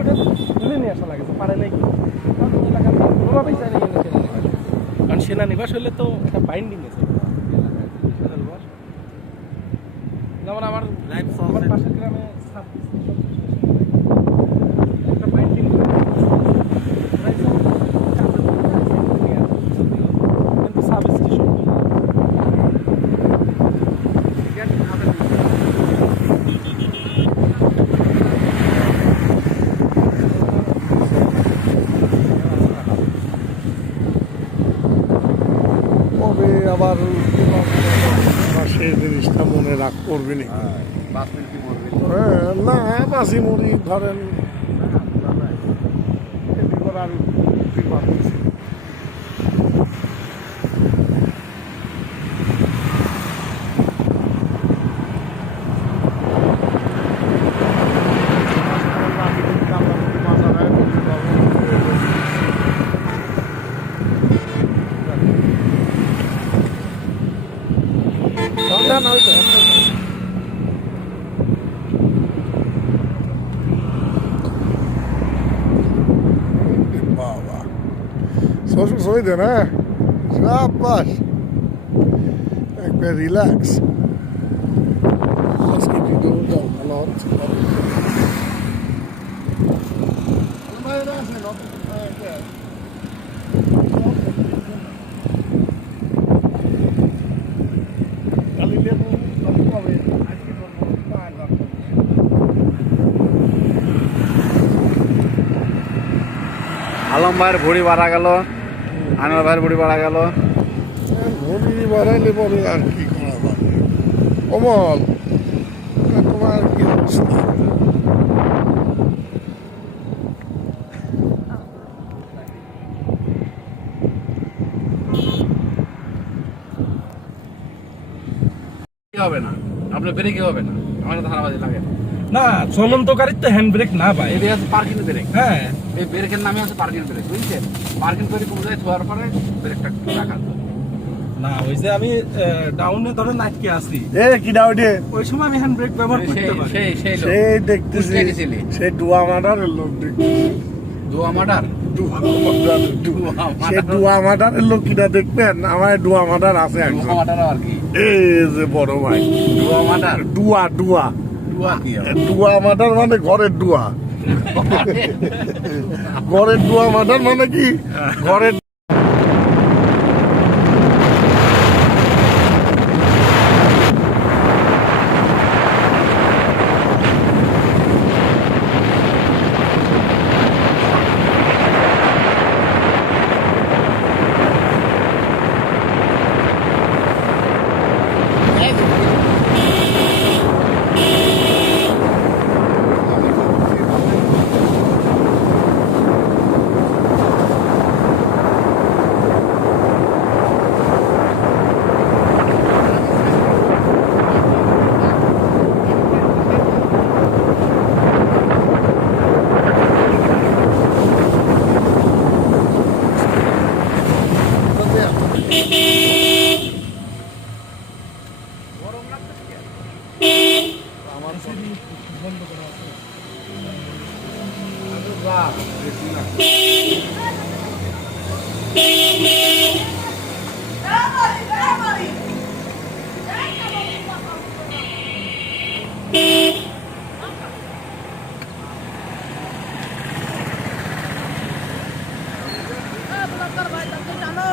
ওটা তুলে নিয়ে আসা লাগে, পারে নাই এলাকার কোনোভাবেই চাই না কারণ সেনানিবাস হলে তো একটা বাইন্ডিং আছে। যেমন আমার পাশের গ্রামে একটা বাইন্ডিং কিন্তু সাব স্টেশন আবার সেই জিনিসটা মনে রাখ করবে না। না বাসি মুড়ি ধরেন আর শ্বশুর সই দে না সাবাস একবার রিল্যাক্স আজকে ভিডিওটা ভালো হচ্ছে আলম ভাইয়ের ভুড়ি বাড়া গেল, আনোয়ার ভাইয়ের ভুড়ি বাড়া গেল। ভুড়ি বাড়াইলে পরে আর কি করা যাবে কমল তোমার কি অবস্থা? হবে না, আপনার ব্রেকে হবে না, আমার ধারাবাজি লাগে না, চলন্ত গাড়ির তো হ্যান্ড ব্রেক না ভাই, এই আছে পার্কিং ব্রেক। হ্যাঁ এই ব্রেকের নামে আছে পার্কিং ব্রেক, বুঝছেন? পার্কিং করে কোন জায়গায় ছোঁয়ার পরে ব্রেকটা রাখা যায় না। ওই যে আমি ডাউনে ধরে নাটকে আসি, এ কি ডাউটে ওই সময় আমি হ্যান্ড ব্রেক ব্যবহার করতে পারি। সেই দেখতেছি সেই ডুয়া মার্ডারের লোক দেখতেছি দোয়া মার্ডার সে ডুয়া মার্ডারের লোক কিনা দেখবেন আমার ডুয়া মার্ডার আছে একজন আর কি এই যে বড় ভাই দোয়া মার্ডার ডুয়া ডুয়া দোয়া কি ডুয়া মার্ডার মানে ঘরের ডুয়া ঘরের ডুয়া মার্ডার মানে কি ঘরের জানো